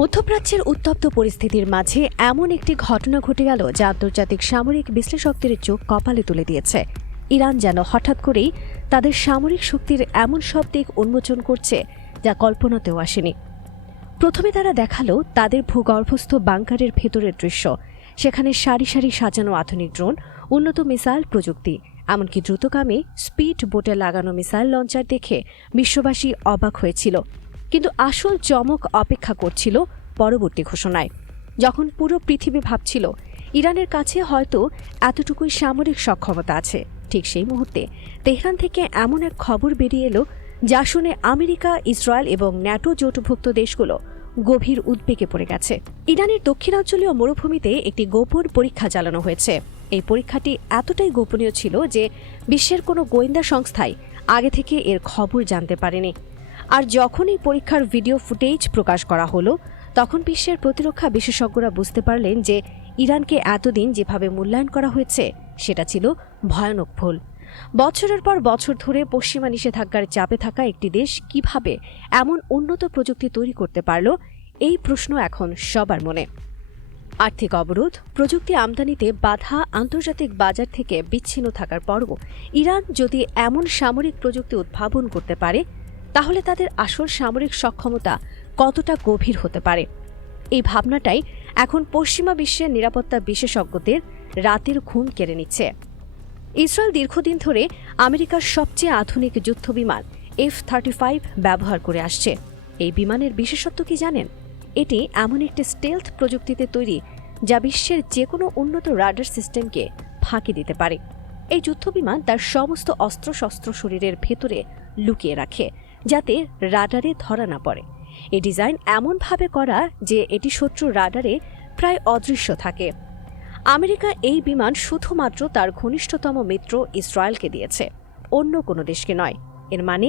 মধ্যপ্রাচ্যের উত্তপ্ত পরিস্থিতির মাঝে এমন একটি ঘটনা ঘটে গেল যা আন্তর্জাতিক সামরিক বিশ্লেষকদের চোখ কপালে তুলে দিয়েছে। ইরান যেন হঠাৎ করেই তাদের সামরিক শক্তির এমন সব দিক উন্মোচন করছে যা কল্পনাতেও আসেনি। প্রথমে তারা দেখালো তাদের ভূগর্ভস্থ বাংকারের ভেতরের দৃশ্য। সেখানে সারি সারি সাজানো আধুনিক ড্রোন, উন্নত মিসাইল প্রযুক্তি, এমনকি দ্রুতগামী স্পিড বোটে লাগানো মিসাইল লঞ্চার দেখে বিশ্ববাসী অবাক হয়েছিল। কিন্তু আসল চমক অপেক্ষা করছিল পরবর্তী ঘোষণায়, যখন পুরো পৃথিবী ভাবছিল ইরানের কাছে হয়তো এতটুকুই সামরিক সক্ষমতা আছে। ঠিক সেই মুহূর্তে তেহরান থেকে এমন এক খবর বেরিয়ে এলো যা শুনে আমেরিকা, ইসরায়েল এবং ন্যাটো জোটভুক্ত দেশগুলো গভীর উদ্বেগে পড়ে গেছে। ইরানের দক্ষিণাঞ্চলীয় মরুভূমিতে একটি গোপন পরীক্ষা চালানো হয়েছে। এই পরীক্ষাটি এতটাই গোপনীয় ছিল যে বিশ্বের কোনো গোয়েন্দা সংস্থাই আগে থেকে এর খবর জানতে পারেনি। আর যখন এই পরীক্ষার ভিডিও ফুটেজ প্রকাশ করা হলো, তখন বিশ্বের প্রতিরক্ষা বিশেষজ্ঞরা বুঝতে পারলেন যে ইরানকে এতদিন যেভাবে মূল্যায়ন করা হয়েছে সেটা ছিল ভয়ানক ভুল। বছরের পর বছর ধরে পশ্চিমা নিষেধাজ্ঞার চাপে থাকা একটি দেশ কিভাবে এমন উন্নত প্রযুক্তি তৈরি করতে পারল, এই প্রশ্ন এখন সবার মনে। আর্থিক অবরোধ, প্রযুক্তি আমদানিতে বাধা, আন্তর্জাতিক বাজার থেকে বিচ্ছিন্ন থাকার পরও ইরান যদি এমন সামরিক প্রযুক্তি উদ্ভাবন করতে পারে, তাহলে তাদের আসল সামরিক সক্ষমতা কতটা গভীর হতে পারে, এই ভাবনাটাই এখন পশ্চিমা বিশ্বের নিরাপত্তা বিশেষজ্ঞদের রাতের ঘুম কেড়ে নিচ্ছে। ইসরায়েল দীর্ঘদিন ধরে আমেরিকার সবচেয়ে আধুনিক যুদ্ধবিমান F-35 ব্যবহার করে আসছে। এই বিমানের বিশেষত্ব কি জানেন? এটি এমন একটি স্টেলথ প্রযুক্তিতে তৈরি যা বিশ্বের যে কোনো উন্নত রাডার সিস্টেমকে ফাঁকি দিতে পারে। এই যুদ্ধবিমান তার সমস্ত অস্ত্রশস্ত্র শরীরের ভেতরে লুকিয়ে রাখে, যাতে রাডারে ধরা না পড়ে। এই ডিজাইন এমনভাবে করা যে এটি শত্রুর রাডারে প্রায় অদৃশ্য থাকে। আমেরিকা এই বিমান শুধুমাত্র তার ঘনিষ্ঠতম মিত্র ইসরায়েলকে দিয়েছে, অন্য কোনো দেশকে নয়। এর মানে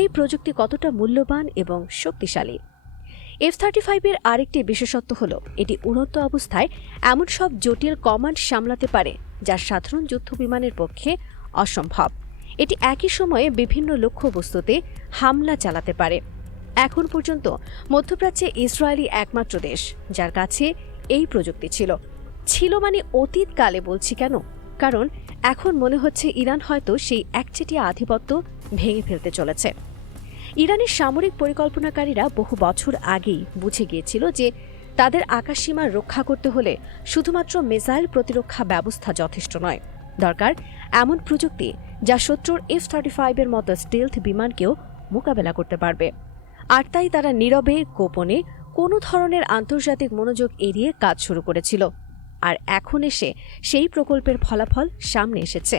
এই প্রযুক্তি কতটা মূল্যবান এবং শক্তিশালী। F-35 এর আরেকটি বিশেষত্ব হল এটি উড়ন্ত অবস্থায় এমন সব জটিল কমান্ড সামলাতে পারে যা সাধারণ যুদ্ধবিমানের পক্ষে অসম্ভব। এটি একই সময়ে বিভিন্ন লক্ষ্যবস্তুতে হামলা চালাতে পারে। এখন পর্যন্ত মধ্যপ্রাচ্যে ইসরায়েলই একমাত্র দেশ যার কাছে এই প্রযুক্তি ছিল মানে অতীতকালে বলছি কেন, কারণ এখন মনে হচ্ছে ইরান হয়তো সেই একচেটিয়া আধিপত্য ভেঙে ফেলতে চলেছে। ইরানের সামরিক পরিকল্পনাকারীরা বহু বছর আগেই বুঝে গিয়েছিল যে তাদের আকাশসীমা রক্ষা করতে হলে শুধুমাত্র মিসাইল প্রতিরক্ষা ব্যবস্থা যথেষ্ট নয়, দরকার এমন প্রযুক্তি যা শত্রুর F-35 এর মতো স্টেলথ বিমানকেও মোকাবেলা করতে পারবে। আর তাই তারা নীরবে, গোপনে, কোনো ধরনের আন্তর্জাতিক মনোযোগ এড়িয়ে কাজ শুরু করেছিল। আর এখন এসে সেই প্রকল্পের ফলাফল সামনে এসেছে।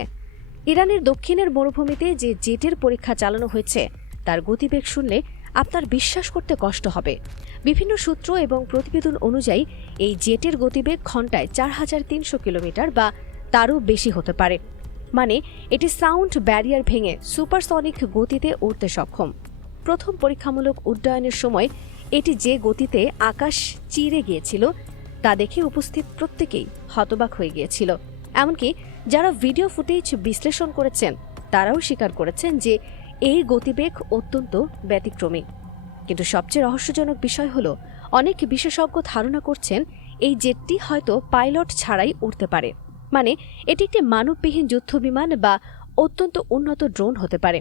ইরানের দক্ষিণের মরুভূমিতে যে জেটের পরীক্ষা চালানো হয়েছে তার গতিবেগ শুনলে আপনার বিশ্বাস করতে কষ্ট হবে। বিভিন্ন সূত্র এবং প্রতিবেদন অনুযায়ী এই জেটের গতিবেগ ঘন্টায় 4300 কিলোমিটার বা তারও বেশি হতে পারে। মানে এটি সাউন্ড ব্যারিয়ার ভেঙে সুপারসনিক গতিতে উড়তে সক্ষম। প্রথম পরীক্ষামূলক উড্ডয়নের সময় এটি যে গতিতে আকাশ চিরে গিয়েছিল তা দেখে উপস্থিত প্রত্যেকেই হতবাক হয়ে গিয়েছিল। এমনকি যারা ভিডিও ফুটেজ বিশ্লেষণ করেছেন তারাও স্বীকার করেছেন যে এই গতিবেগ অত্যন্ত ব্যতিক্রমী। কিন্তু সবচেয়ে রহস্যজনক বিষয় হল, অনেক বিশেষজ্ঞ ধারণা করছেন এই জেটটি হয়তো পাইলট ছাড়াই উড়তে পারে। মানে এটি একটি মানববিহীন যুদ্ধবিমান বা অত্যন্ত উন্নত ড্রোন হতে পারে।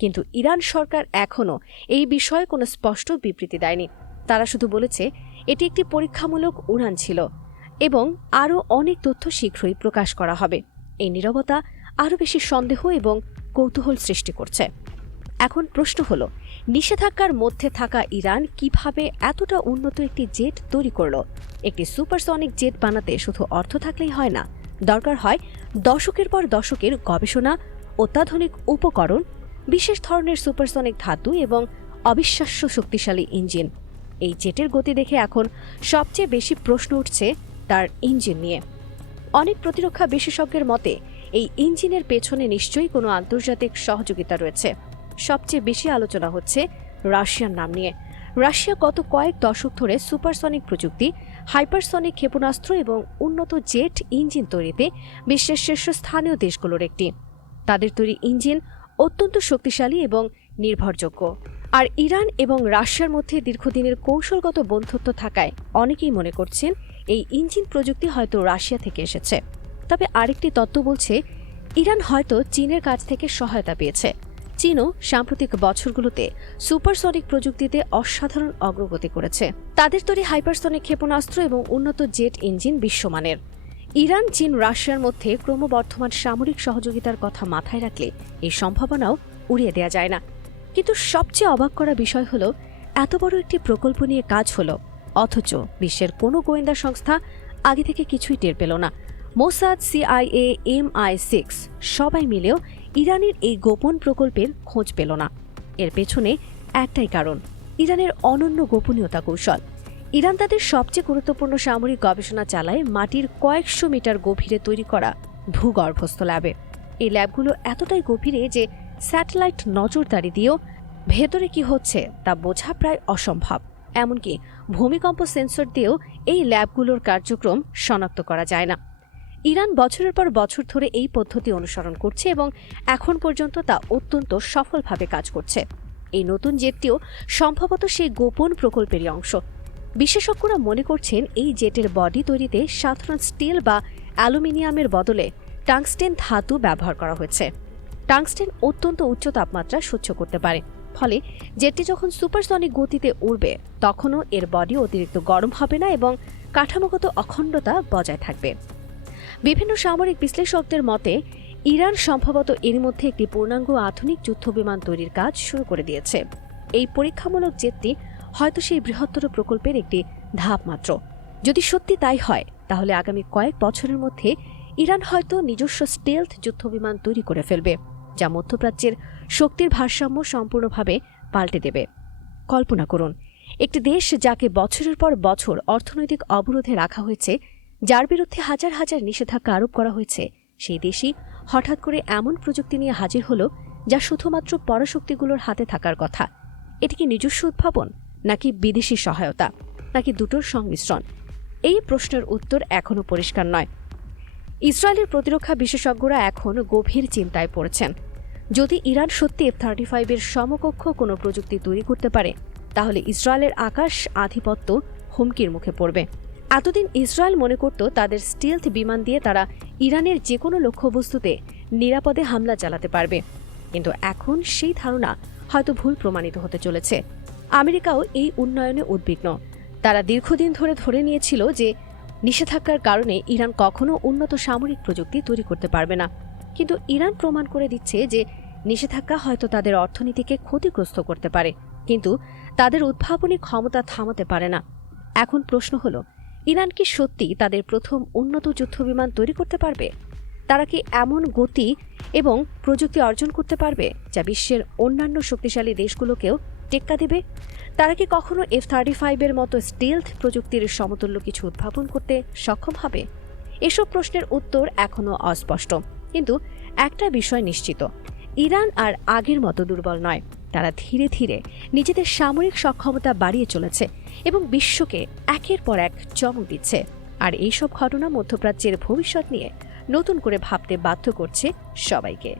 কিন্তু ইরান সরকার এখনও এই বিষয়ে কোনো স্পষ্ট বিবৃতি দেয়নি। তারা শুধু বলেছে এটি একটি পরীক্ষামূলক উড়ান ছিল এবং আরও অনেক তথ্য শীঘ্রই প্রকাশ করা হবে। এই নীরবতা আরও বেশি সন্দেহ এবং কৌতূহল সৃষ্টি করছে। এখন প্রশ্ন হল, নিষেধাজ্ঞার মধ্যে থাকা ইরান কিভাবে এতটা উন্নত একটি জেট তৈরি করল? একটি সুপারসনিক জেট বানাতে শুধু অর্থ থাকলেই হয় না, দরকার হয় দশকের পর দশকের গবেষণা, অত্যাধুনিক উপকরণ, বিশেষ ধরনের সুপারসনিক ধাতু এবং অবিশ্বাস্য শক্তিশালী ইঞ্জিন। এই জেটের গতি দেখে এখন সবচেয়ে বেশি প্রশ্ন উঠছে তার ইঞ্জিন নিয়ে। অনেক প্রতিরক্ষা বিশেষজ্ঞের মতে এই ইঞ্জিনের পেছনে নিশ্চয়ই কোনো আন্তর্জাতিক সহযোগিতা রয়েছে। সবচেয়ে বেশি আলোচনা হচ্ছে রাশিয়ার নাম নিয়ে। রাশিয়া গত কয়েক দশক ধরে সুপারসনিক প্রযুক্তি, হাইপারসনিক ক্ষেপণাস্ত্র এবং উন্নত জেট ইঞ্জিন তৈরিতে বিশ্বের শীর্ষস্থানীয় দেশগুলোর একটি। তাদের তৈরি ইঞ্জিন অত্যন্ত শক্তিশালী এবং নির্ভরযোগ্য। আর ইরান এবং রাশিয়ার মধ্যে দীর্ঘদিনের কৌশলগত বন্ধুত্ব থাকায় অনেকেই মনে করছেন এই ইঞ্জিন প্রযুক্তি হয়তো রাশিয়া থেকে এসেছে। তবে আরেকটি তত্ত্ব বলছে ইরান হয়তো চীনের কাছ থেকে সহায়তা পেয়েছে। চীনও সাম্প্রতিক বছরগুলোতে সুপারসনিক প্রযুক্তিতে অসাধারণ অগ্রগতি করেছে। তাদের তৈরি হাইপারসনিক ক্ষেপণাস্ত্র এবং উন্নত জেট ইঞ্জিন বিশ্বমানের। ইরান, চীন, রাশিয়ার মধ্যে ক্রমবর্ধমান সামরিক সহযোগিতার কথা মাথায় রাখলে এই সম্ভাবনাও উড়িয়ে দেওয়া যায় না। কিন্তু সবচেয়ে অবাক করা বিষয় হলো এত বড় একটি প্রকল্প নিয়ে কাজ হলো, অথচ বিশ্বের কোনো গোয়েন্দা সংস্থা আগে থেকে কিছুই টের পেল না। মোসাদ, CIA, MI6 সবাই মিলেও ইরানের এই গোপন প্রকল্পের খোঁজ পেল না। এর পেছনে একটাই কারণ, ইরানের অনন্য গোপনীয়তা কৌশল। ইরান তাদের সবচেয়ে গুরুত্বপূর্ণ সামরিক গবেষণা চালায় মাটির কয়েকশো মিটার গভীরে তৈরি করা ভূগর্ভস্থ ল্যাবে। এই ল্যাবগুলো এতটাই গভীরে যে স্যাটেলাইট নজরদারি দিয়েও ভেতরে কি হচ্ছে তা বোঝা প্রায় অসম্ভব। এমনকি ভূমিকম্প সেন্সর দিয়েও এই ল্যাবগুলোর কার্যক্রম শনাক্ত করা যায় না। ইরান বছরের পর বছর ধরে এই পদ্ধতি অনুসরণ করছে এবং এখন পর্যন্ত তা অত্যন্ত সফলভাবে কাজ করছে। এই নতুন জেটটিও সম্ভবত সেই গোপন প্রকল্পেরই অংশ। বিশেষজ্ঞরা মনে করছেন এই জেটের বডি তৈরিতে সাধারণ স্টিল বা অ্যালুমিনিয়ামের বদলে টাংস্টেন ধাতু ব্যবহার করা হয়েছে। টাংস্টেন অত্যন্ত উচ্চ তাপমাত্রা সহ্য করতে পারে, ফলে জেটটি যখন সুপারসনিক গতিতে উড়বে তখনও এর বডি অতিরিক্ত গরম হবে না এবং কাঠামোগত অখণ্ডতা বজায় থাকবে। বিভিন্ন সামরিক বিশ্লেষকদের মতে ইরান সম্ভবত এর মধ্যে একটি পূর্ণাঙ্গ আধুনিক যুদ্ধবিমান তৈরির কাজ শুরু করে দিয়েছে। এই পরীক্ষামূলক জেটটি হয়তো সেই বৃহত্তর প্রকল্পের একটি ধাপ মাত্র। যদি সত্যি তাই হয় তাহলে আগামী কয়েক বছরের মধ্যে ইরান হয়তো নিজস্ব স্টেলথ যুদ্ধবিমান তৈরি করে ফেলবে, যা মধ্যপ্রাচ্যের শক্তির ভারসাম্য সম্পূর্ণভাবে পাল্টে দেবে। কল্পনা করুন, একটি দেশ যাকে বছরের পর বছর অর্থনৈতিক অবরোধে রাখা হয়েছে, যার বিরুদ্ধে হাজার হাজার নিষেধাজ্ঞা আরোপ করা হয়েছে, সেই দেশই হঠাৎ করে এমন প্রযুক্তি নিয়ে হাজির হলো যা শুধুমাত্র পরাশক্তিগুলোর হাতে থাকার কথা। এটি কি নিজস্ব উদ্ভাবন, নাকি বিদেশি সহায়তা, নাকি দুটোর সংমিশ্রণ? এই প্রশ্নের উত্তর এখনও পরিষ্কার নয়। ইসরায়েলের প্রতিরক্ষা বিশেষজ্ঞরা এখন গভীর চিন্তায় পড়েছেন। যদি ইরান সত্যি F-35 এর সমকক্ষ কোনো প্রযুক্তি তৈরি করতে পারে, তাহলে ইসরায়েলের আকাশ আধিপত্য হুমকির মুখে পড়বে। এতদিন ইসরায়েল মনে করত তাদের স্টিলথ বিমান দিয়ে তারা ইরানের যে কোনো লক্ষ্যবস্তুতে নিরাপদে হামলা চালাতে পারবে, কিন্তু এখন সেই ধারণা হয়তো ভুল প্রমাণিত হতে চলেছে। আমেরিকাও এই উন্নয়নে উদ্বিগ্ন। তারা দীর্ঘদিন ধরে নিয়েছিল যে নিষেধাজ্ঞার কারণে ইরান কখনো উন্নত সামরিক প্রযুক্তি তৈরি করতে পারবে না, কিন্তু ইরান প্রমাণ করে দিচ্ছে যে নিষেধাজ্ঞা হয়তো তাদের অর্থনীতিকে ক্ষতিগ্রস্ত করতে পারে, কিন্তু তাদের উদ্ভাবনী ক্ষমতা থামাতে পারে না। এখন প্রশ্ন হলো, ইরান কি সত্যি তাদের প্রথম উন্নত যুদ্ধবিমান তৈরি করতে পারবে? তারা কি এমন গতি এবং প্রযুক্তি অর্জন করতে পারবে যা বিশ্বের অন্যান্য শক্তিশালী দেশগুলোকেও টেক্কা দেবে? তারা কি কখনো F-35 এর মতো স্টিলথ প্রযুক্তির সমতুল্য কিছু উদ্ভাবন করতে সক্ষম হবে? এসব প্রশ্নের উত্তর এখনও অস্পষ্ট, কিন্তু একটা বিষয় নিশ্চিত, ইরান আর আগের মতো দুর্বল নয়। তারা ধীরে ধীরে নিজেদের সামরিক সক্ষমতা বাড়িয়ে চলেছে এবং বিশ্বকে একের পর এক চমক দিচ্ছে। আর এইসব ঘটনা মধ্যপ্রাচ্যের ভবিষ্যৎ নিয়ে নতুন করে ভাবতে বাধ্য করছে সবাইকে।